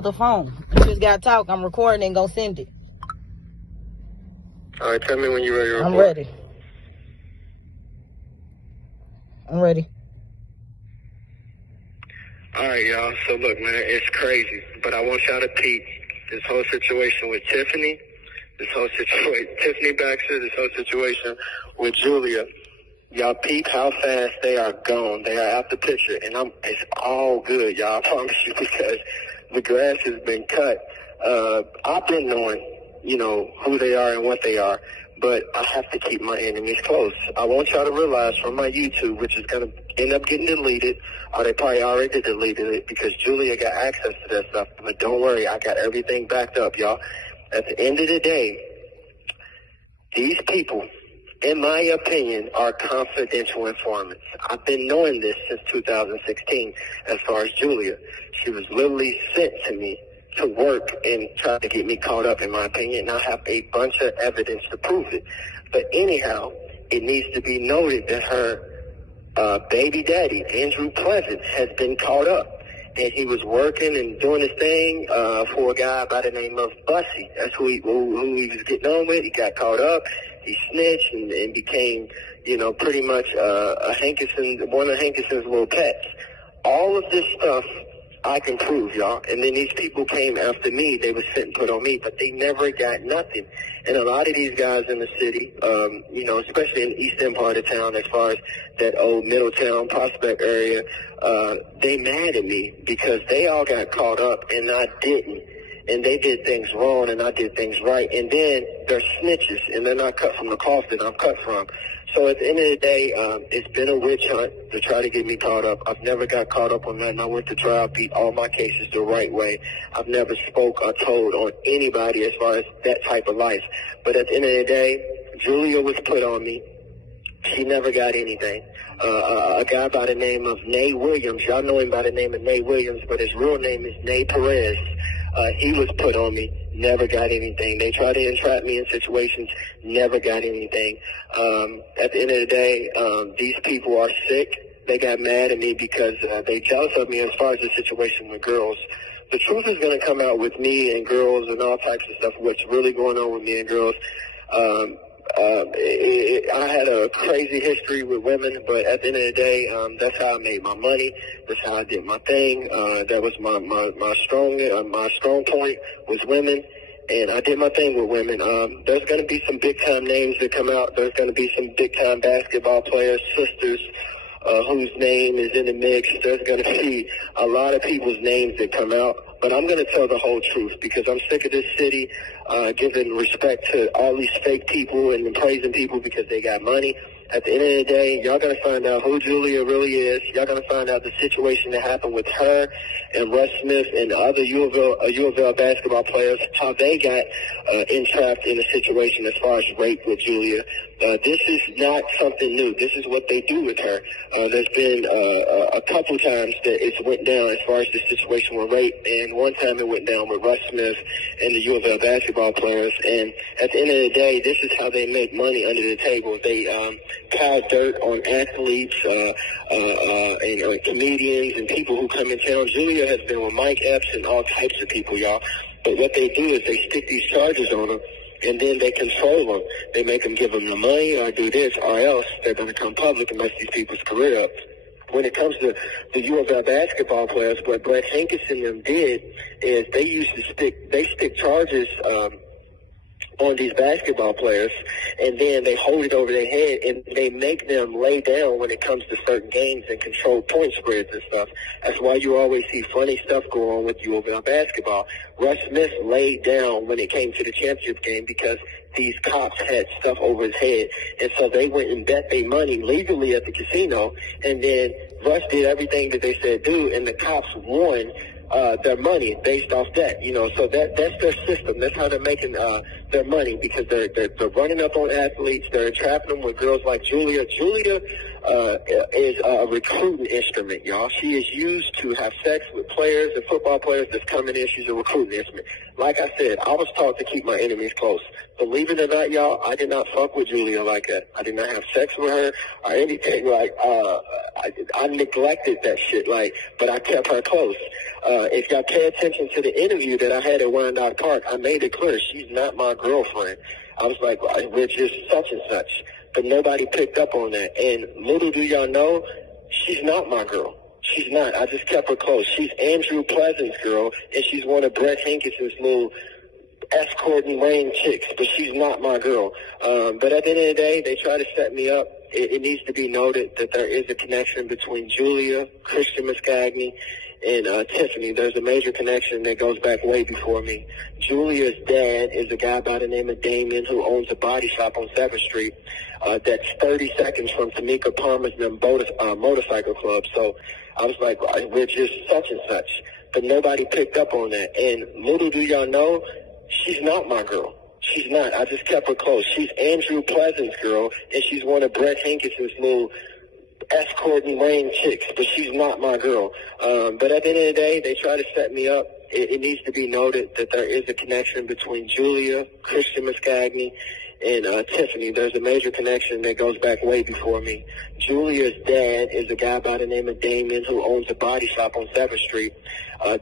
The phone. You just gotta talk. I'm recording and gonna send it. All right, tell me when you're ready to record. I'm ready. I'm ready. All right, y'all. So look, man, it's crazy, but I want y'all to peep this whole situation with Tiffany, Tiffany Baxter, this whole situation with Julia. Y'all peep how fast they are gone. They are out the picture, and it's all good, y'all. I promise you, because the grass has been cut. I've been knowing, who they are and what they are, but I have to keep my enemies close. I want y'all to realize from my YouTube, which is going to end up getting deleted, or they probably already deleted it because Julia got access to that stuff. But don't worry, I got everything backed up, y'all. At the end of the day, these people, in my opinion, are confidential informants. I've been knowing this since 2016 as far as Julia. She was literally sent to me to work and try to get me caught up, in my opinion, and I have a bunch of evidence to prove it. But anyhow, it needs to be noted that her baby daddy, Andrew Pleasant, has been caught up. And he was working and doing his thing for a guy by the name of Bussy. That's who he was getting on with. He got caught up. He snitched and became, pretty much one of Hankison's little pets. All of this stuff I can prove, y'all. And then these people came after me. They were sent and put on me, but they never got nothing. And a lot of these guys in the city, especially in the eastern part of town, as far as that old Middletown Prospect area, they mad at me because they all got caught up and I didn't. And they did things wrong and I did things right. And then they're snitches and they're not cut from the cloth that I'm cut from. So at the end of the day, it's been a witch hunt to try to get me caught up. I've never got caught up on nothing. I went to trial, beat all my cases the right way. I've never spoke or told on anybody as far as that type of life. But at the end of the day, Julia was put on me. She never got anything. A guy by the name of Nay Williams, y'all know him by the name of Nay Williams, but his real name is Nay Perez. He was put on me, never got anything. They tried to entrap me in situations, never got anything. At the end of the day, these people are sick. They got mad at me because they jealous of me as far as the situation with girls. The truth is going to come out with me and girls and all types of stuff, what's really going on with me and girls. I had a crazy history with women, but at the end of the day, that's how I made my money. That's how I did my thing. That was my strong point was women, and I did my thing with women. There's going to be some big time names that come out. There's going to be some big time basketball players, sisters, whose name is in the mix. There's going to be a lot of people's names that come out. But I'm going to tell the whole truth because I'm sick of this city giving respect to all these fake people and praising people because they got money. At the end of the day, y'all going to find out who Julia really is. Y'all going to find out the situation that happened with her and Russ Smith and the other U of L basketball players, how they got entrapped in a situation as far as rape with Julia. This is not something new. This is what they do with her. There's been a couple times that it's went down as far as the situation with rape, and one time it went down with Russ Smith and the U of L basketball players. And at the end of the day, this is how they make money under the table. They pile dirt on athletes and comedians and people who come in town. Julia has been with Mike Epps and all types of people, y'all. But what they do is they stick these charges on them, and then they control them. They make them give them the money or do this, or else they're going to come public and mess these people's career up. When it comes to the U of L basketball players, what Brett Hankison and them did is they used to stick charges on these basketball players, and then they hold it over their head, and they make them lay down when it comes to certain games and control point spreads and stuff. That's why you always see funny stuff go on with U of L basketball. Russ Smith laid down when it came to the championship game because these cops had stuff over his head, and so they went and bet their money legally at the casino, and then Russ did everything that they said do, and the cops won their money based off that, so that's their system. That's how they're making their money because they're running up on athletes. They're entrapping them with girls like Julia. Julia is a recruiting instrument, y'all. She is used to have sex with players and football players that's coming in. She's a recruiting instrument. Like I said, I was taught to keep my enemies close. Believe it or not, y'all, I did not fuck with Julia like that. I did not have sex with her or anything. Like, I neglected that shit, like, but I kept her close. If y'all pay attention to the interview that I had at Wyandotte Park, I made it clear she's not my girlfriend. I was like, we're just such and such. But nobody picked up on that. And little do y'all know, she's not my girl. She's not. I just kept her close. She's Andrew Pleasant's girl, and she's one of Brett Hankison's little escorting lane chicks, but she's not my girl. But at the end of the day, they try to set me up. It needs to be noted that there is a connection between Julia, Christian Muscagni, and Tiffany. There's a major connection that goes back way before me. Julia's dad is a guy by the name of Damien who owns a body shop on 7th Street that's 30 seconds from Tamika Palmer's motorcycle club. So I was like, we're just such and such. But nobody picked up on that. And little do y'all know, she's not my girl. She's not. I just kept her close. She's Andrew Pleasant's girl, and she's one of Brett Hankison's little escorting lane chicks, but she's not my girl. But at the end of the day, they try to set me up. It needs to be noted that there is a connection between Julia, Christian Muscagni, and Tiffany. There's a major connection that goes back way before me. Julia's dad is a guy by the name of Damien who owns a body shop on 7th Street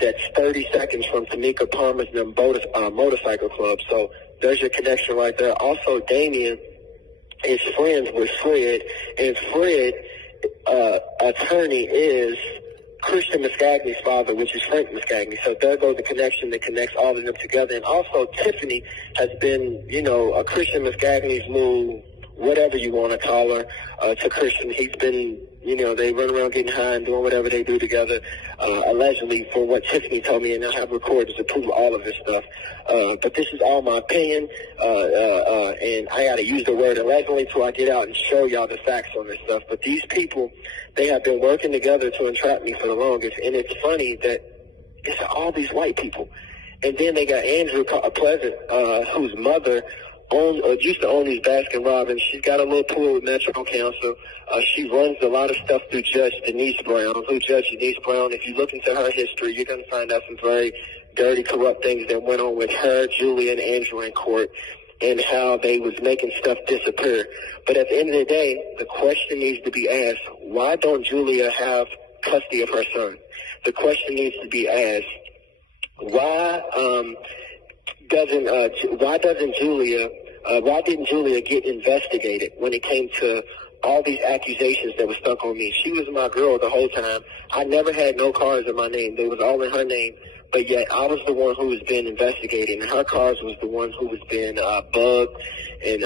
that's 30 seconds from Tamika Palmer's motorcycle club. So there's your connection right there. Also, Damien is friends with Fred, and Fred, attorney, is Christian Muscagni's father, which is Frank Muscagni. So there goes the connection that connects all of them together. And also, Tiffany has been, a Christian Muscagni's little, whatever you want to call her, to Christian. He's been, they run around getting high and doing whatever they do together, allegedly, for what Tiffany told me, and I have recordings to prove all of this stuff. But this is all my opinion, and I got to use the word allegedly till I get out and show y'all the facts on this stuff. But these people, they have been working together to entrap me for the longest, and it's funny that it's all these white people. And then they got Andrew Pleasant, whose mother used to own these Baskin Robbins. She's got a little pool with Metro Council. She runs a lot of stuff through Judge Denise Brown. Who Judge Denise Brown? If you look into her history, you're going to find out some very dirty, corrupt things that went on with her, Julia, and Andrew in court, and how they was making stuff disappear. But at the end of the day, the question needs to be asked, why don't Julia have custody of her son? The question needs to be asked, why didn't Julia get investigated when it came to all these accusations that were stuck on me? She was my girl the whole time. I never had no cars in my name. They was all in her name. But yet I was the one who was being investigated, and her cars was the one who was being bugged, and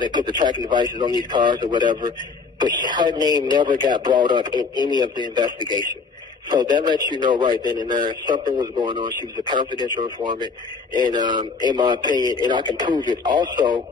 they put the tracking devices on these cars or whatever. But her name never got brought up in any of the investigation. So that lets you know right then and there something was going on. She was a confidential informant, and in my opinion, and I can prove it. Also,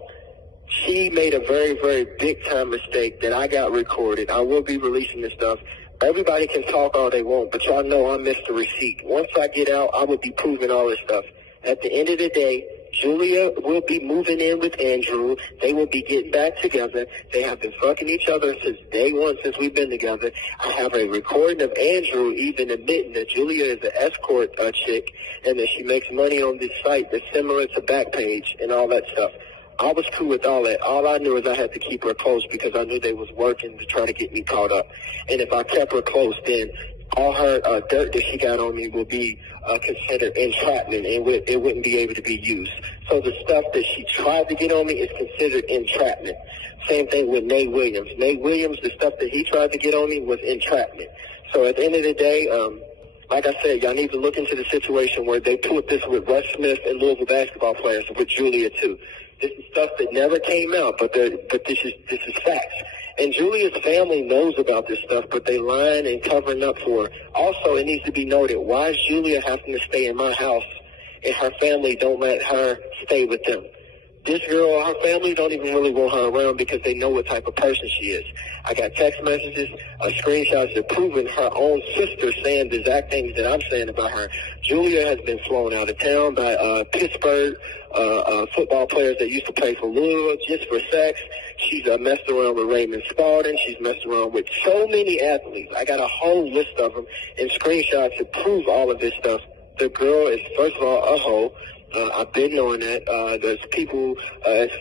she made a very, very big time mistake that I got recorded. I will be releasing this stuff. Everybody can talk all they want, but y'all know I'm Mr. Receipt. Once I get out, I will be proving all this stuff. At the end of the day, Julia will be moving in with Andrew. They will be getting back together. They have been fucking each other since day one, since we've been together. I have a recording of Andrew even admitting that Julia is an escort chick and that she makes money on this site that's similar to Backpage and all that stuff. I was cool with all that. All I knew is I had to keep her close because I knew they was working to try to get me caught up. And if I kept her close, then all her dirt that she got on me will be considered entrapment, and it wouldn't be able to be used. So the stuff that she tried to get on me is considered entrapment. Same thing with Nate Williams. Nate Williams, the stuff that he tried to get on me was entrapment. So at the end of the day, like I said, y'all need to look into the situation where they put this with Russ Smith and Louisville basketball players, with Julia too. This is stuff that never came out, but this is facts. And Julia's family knows about this stuff, but they lying and covering up for her. Also, it needs to be noted, why is Julia having to stay in my house and her family don't let her stay with them? This girl, her family don't even really want her around because they know what type of person she is. I got text messages, screenshots that proving her own sister saying the exact things that I'm saying about her. Julia has been flown out of town by Pittsburgh football players that used to play for Louisville just for sex. She's messed around with Raymond Spalding. She's messed around with so many athletes. I got a whole list of them and screenshots that prove all of this stuff. The girl is, first of all, a hoe. I've been knowing that. There's people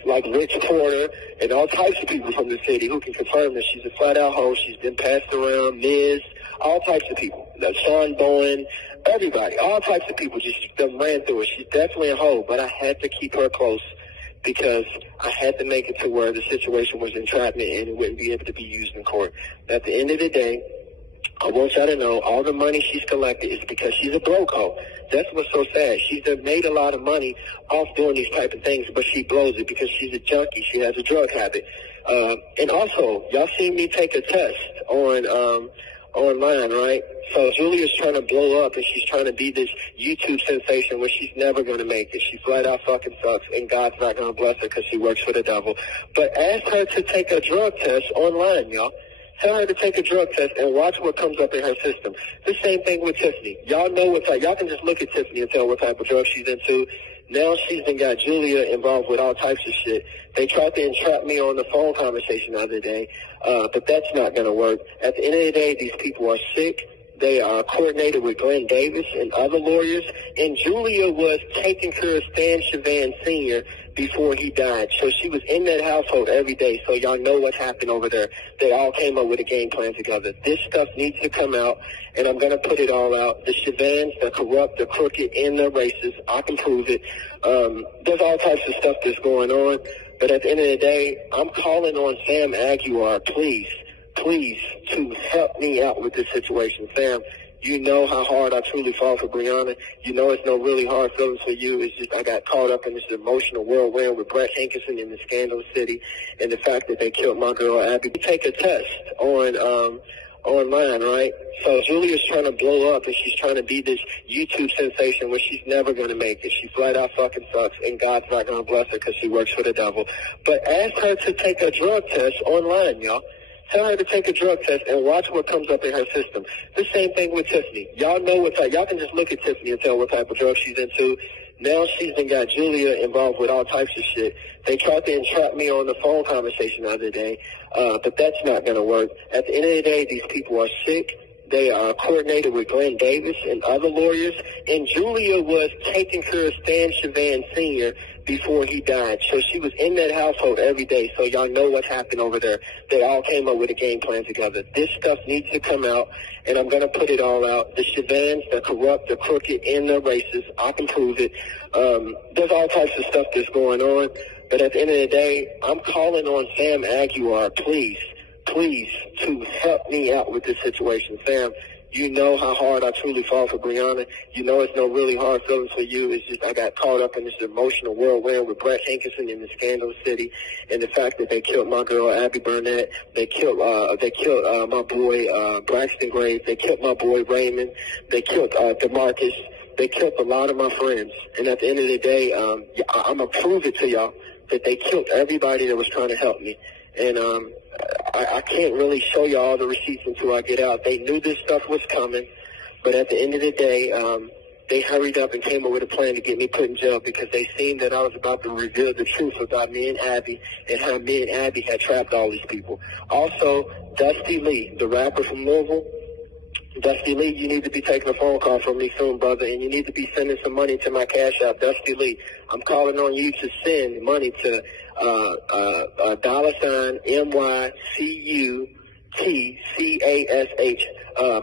like Rich Porter and all types of people from the city who can confirm that she's a flat-out hoe. She's been passed around, Miz, all types of people. Sean Bowen, everybody, all types of people just ran through her. She's definitely a hoe, but I had to keep her close because I had to make it to where the situation was entrapment and it wouldn't be able to be used in court. At the end of the day, I want y'all to know all the money she's collected is because she's a broke hoe. That's what's so sad. She's made a lot of money off doing these type of things, but she blows it because she's a junkie. She has a drug habit. And also, y'all seen me take a test on online, right? So Julia's trying to blow up and she's trying to be this YouTube sensation where she's never going to make it. She flat out fucking sucks and God's not going to bless her because she works for the devil. But ask her to take a drug test online, y'all. Tell her to take a drug test and watch what comes up in her system. The same thing with Tiffany. Y'all know what type. Y'all can just look at Tiffany and tell what type of drug she's into. Now she's been got Julia involved with all types of shit. They tried to entrap me on the phone conversation the other day, but that's not going to work. At the end of the day, these people are sick. They are coordinated with Glenn Davis and other lawyers, and Julia was taking care of Stan Chavan Sr. before he died. So she was in that household every day, so y'all know what happened over there. They all came up with a game plan together. This stuff needs to come out, and I'm going to put it all out. The Chavans, the corrupt, the crooked, and the racist, I can prove it. There's all types of stuff that's going on, but at the end of the day, I'm calling on Sam Aguilar, please, to help me out with this situation. Sam, you know how hard I truly fall for Breonna. You know it's no really hard feelings for you. It's just I got caught up in this emotional whirlwind with Brett Hankison in the Scandal City and the fact that they killed my girl Abby. Take a test on online, right? So Julia's trying to blow up and she's trying to be this YouTube sensation where she's never going to make it. She flat out fucking sucks and God's not going to bless her because she works for the devil. But ask her to take a drug test online, y'all. Tell her to take a drug test and watch what comes up in her system. The same thing with Tiffany. Y'all know what type. Y'all can just look at Tiffany and tell what type of drug she's into. Now she's been got Julia involved with all types of shit. They tried to entrap me on the phone conversation the other day, but that's not going to work. At the end of the day, these people are sick. They are coordinated with Glenn Davis and other lawyers, and Julia was taking care of Stan Chavan Sr. before he died. So she was in that household every day, so y'all know what happened over there. They all came up with a game plan together. This stuff needs to come out, and I'm going to put it all out. The Chavans, the corrupt, the crooked, and the racist, I can prove it. There's all types of stuff that's going on, but at the end of the day, I'm calling on Sam Aguilar, please, to help me out with this situation. Sam, you know how hard I truly fall for Breonna. You know it's no really hard feelings for you. It's just I got caught up in this emotional whirlwind with Brett Hankison in the Scandal City and the fact that they killed my girl Abby Burnett. They killed my boy Braxton Graves. They killed my boy Raymond. They killed DeMarcus. They killed a lot of my friends. And at the end of the day, I'm going to prove it to y'all that they killed everybody that was trying to help me. And I can't really show you all the receipts until I get out. They knew this stuff was coming, but at the end of the day, they hurried up and came up with a plan to get me put in jail because they seen that I was about to reveal the truth about me and Abby and how me and Abby had trapped all these people. Also, Dusty Lee, the rapper from Louisville, Dusty Lee, you need to be taking a phone call from me soon, brother, and you need to be sending some money to my Cash App. Dusty Lee, I'm calling on you to send money to $MYCUTCASH,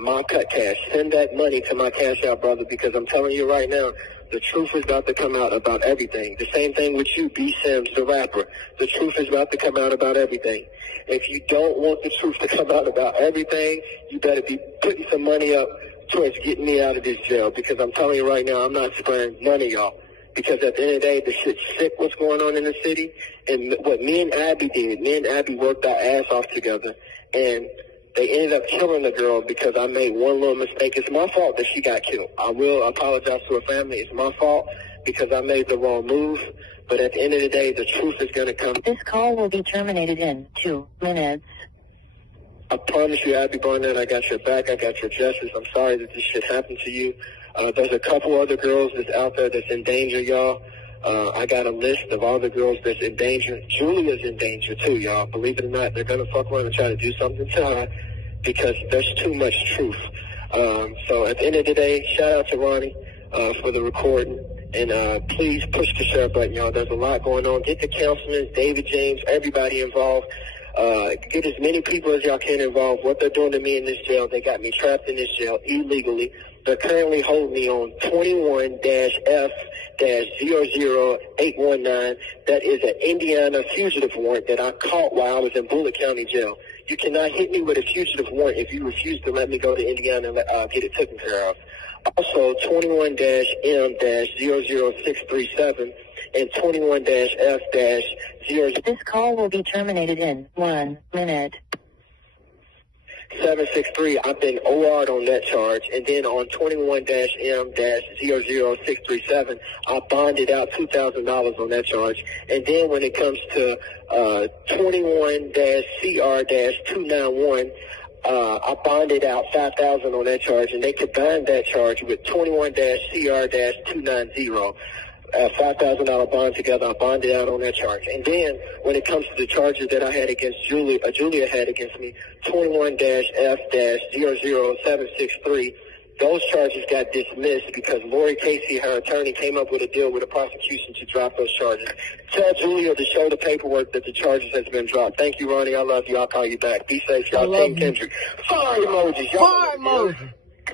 MYCUTCASH. Send that money to my Cash App, brother, because I'm telling you right now, the truth is about to come out about everything. The same thing with you, B. Sims, the rapper. The truth is about to come out about everything. If you don't want the truth to come out about everything, you better be putting some money up towards getting me out of this jail, because I'm telling you right now, I'm not sparing none of y'all. Because at the end of the day, the shit's sick what's going on in the city. And what me and Abby did, me and Abby worked our ass off together. And they ended up killing the girl because I made one little mistake. It's my fault that she got killed. I will apologize to her family. It's my fault because I made the wrong move. But at the end of the day, the truth is going to come. This call will be terminated in 2 minutes. I promise you, Abby Barnett, I got your back. I got your justice. I'm sorry that this shit happened to you. There's a couple other girls that's out there that's in danger, y'all. I got a list of all the girls that's in danger. Julia's in danger, too, y'all. Believe it or not, they're going to fuck around and try to do something to her because there's too much truth. So at the end of the day, shout out to Ronnie for the recording. And please push the share button, y'all. There's a lot going on. Get the councilmen, David James, everybody involved. Get as many people as y'all can involved. What they're doing to me in this jail, they got me trapped in this jail illegally. They're currently holding me on 21-F-00819. That is an Indiana fugitive warrant that I caught while I was in Bullitt County Jail. You cannot hit me with a fugitive warrant if you refuse to let me go to Indiana and get it taken care of. Also, 21-M-00637 and 21-F-0. This call will be terminated in 1 minute. 763, I've been OR'd on that charge. And then on 21-M-00637, I bonded out $2,000 on that charge. And then when it comes to 21-CR-291, I bonded out $5,000 on that charge, and they combined that charge with 21-CR-290. $5,000 bond together. I bonded out on that charge. And then when it comes to the charges that I had against Julia had against me, 21-F-00763, those charges got dismissed because Lori Casey, her attorney, came up with a deal with the prosecution to drop those charges. Tell Julia to show the paperwork that the charges has been dropped. Thank you, Ronnie. I love you. I'll call you back. Be safe, y'all. Team Kendrick. Fire emojis. Fire emoji.